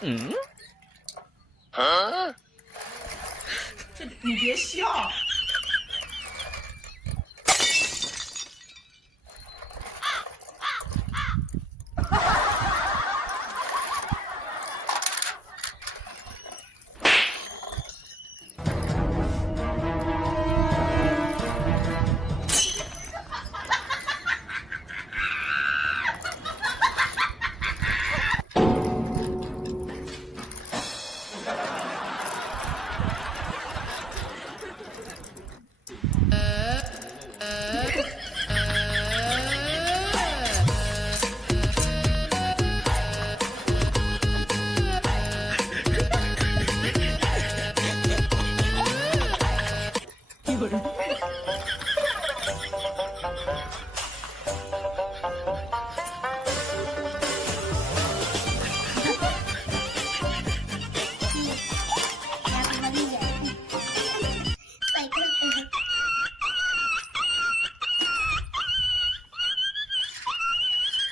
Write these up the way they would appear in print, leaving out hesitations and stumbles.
嗯，啊，你别笑。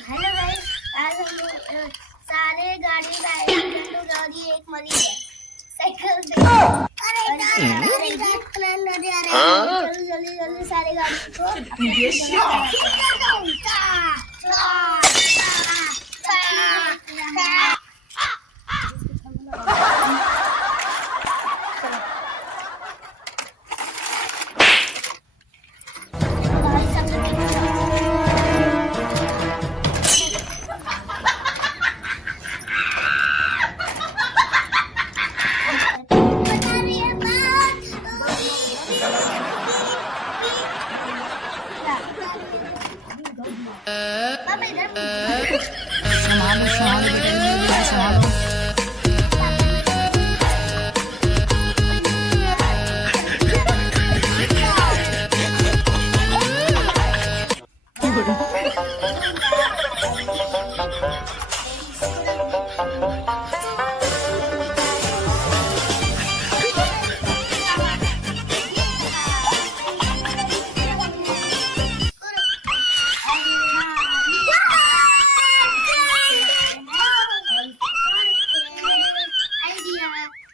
hello guys, आज हम लोग सारे गाड़ी गाड़ी एक मरी है साइकिल पे। अरे जल्दी जल्दी जल्दी सारे गाड़ी को 你别笑。संभालो संभालो बेटा, संभालो।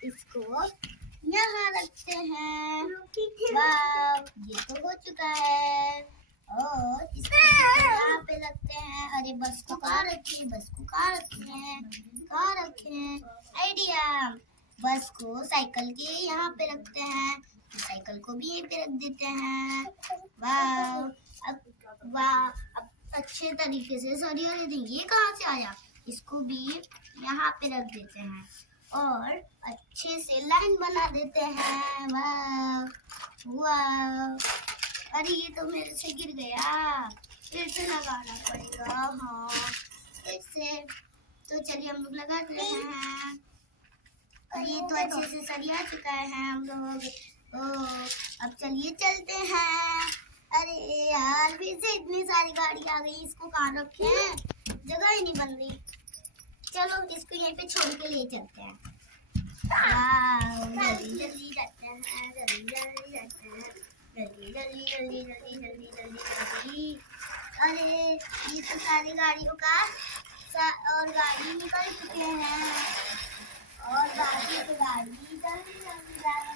इसको यहाँ रखते हैं। वाव, ये तो हो चुका है। और इसको यहाँ पे रखते हैं। अरे बस को कहाँ रखें, बस को कहाँ रखें, कहाँ रखें? आइडिया, बस को साइकिल के यहाँ पे रखते हैं, साइकिल को भी यहीं पे रख देते हैं। वाह, अब अच्छे तरीके से सरिया दे देंगे। ये कहाँ से आया? इसको भी यहाँ पे रख देते हैं और अच्छे से लाइन बना देते हैं। वाह वाह, अरे ये तो मेरे से गिर गया, फिर से लगाना पड़ेगा। हाँ, फिर से। तो चलिए हम लोग लगा लेते हैं। ये तो अच्छे से सरिया चुका है हम लोग। अब चलिए चलते हैं। अरे यार, फिर से इतनी सारी गाड़ी आ गई, इसको कहाँ रखें? जगह ही नहीं बन रही। चलो इसको यहीं पे छोड़ के ले चलते हैं। जल्दी जल्दी जाते हैं, जल्दी जल्दी जाते हैं, जल्दी जल्दी जल्दी जल्दी जल्दी जल्दी जल्दी। अरे ये तो सारी गाड़ियों का और गाड़ी निकल चुके हैं और बाकी की गाड़ी जल्दी जल्दी जा रहे